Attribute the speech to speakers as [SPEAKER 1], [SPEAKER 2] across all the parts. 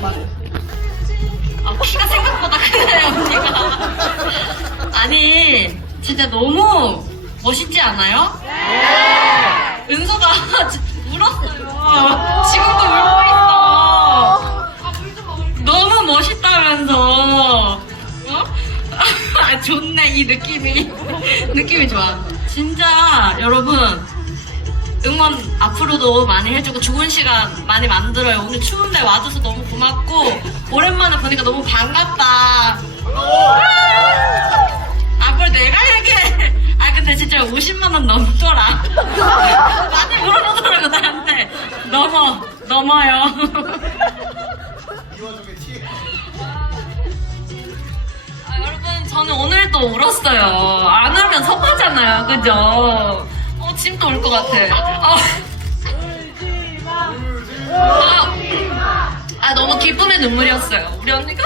[SPEAKER 1] 말해.
[SPEAKER 2] 아, 키가 생각보다 크네요, 언니가. 아니, 진짜 너무 멋있지 않아요? 네. 은서가 지- 울었어요. 지금도 울고 있어. 너무 멋있다면서. 어? 아, 좋네, 이 느낌이. 느낌이 좋아. 진짜, 여러분. 응원 앞으로도 많이 해주고 좋은 시간 많이 만들어요. 오늘 추운데 와줘서 너무 고맙고 오랜만에 보니까 너무 반갑다. 앞으로 내가 얘기해. 아 근데 진짜 50만 원 넘더라. 많이 물어보더라고 나한테. 넘어 넘어요.
[SPEAKER 3] 이 와중에 티.
[SPEAKER 2] 아, 여러분 저는 오늘도 울었어요. 안 울면 섭하잖아요, 그죠? 어 지금도 울것 같아. 아. 아, 아, 너무 기쁨의 눈물이었어요. 우리 언니가?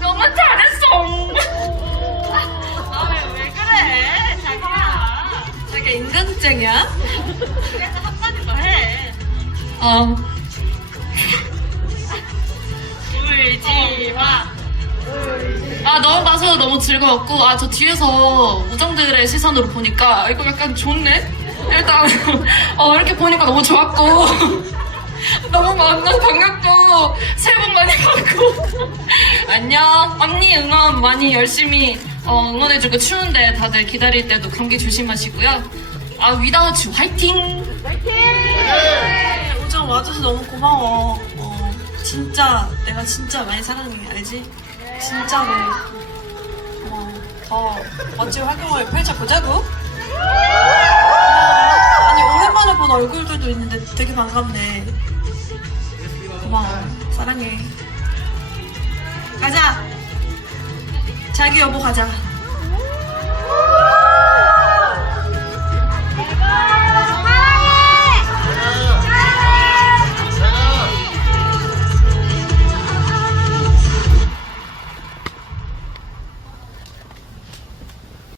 [SPEAKER 2] 너무 잘했어. 아, 왜, 왜 그래, 자기야. 자기야, 인간증이야? 그래서 한마디 더 해. 어. 울지 마. 아 너무 봐서 너무 즐거웠고 아 저 뒤에서 우정들의 시선으로 보니까 이거 약간 좋네 일단 어 이렇게 보니까 너무 좋았고 너무 만나서 반갑고 새해 복 많이 받고 안녕 언니 응원 많이 열심히 어, 응원해주고 추운데 다들 기다릴 때도 감기 조심하시고요 아 위다우츠 화이팅
[SPEAKER 1] 우정 와줘서 너무 고마워. 어, 진짜 내가 진짜 많이 사랑해. 알지? 진짜로. 어, 더 멋진 활동을 펼쳐보자고. 아니 오랜만에 본 얼굴들도 있는데 되게 반갑네. 고마워. 사랑해. 가자. 자기 여보 가자.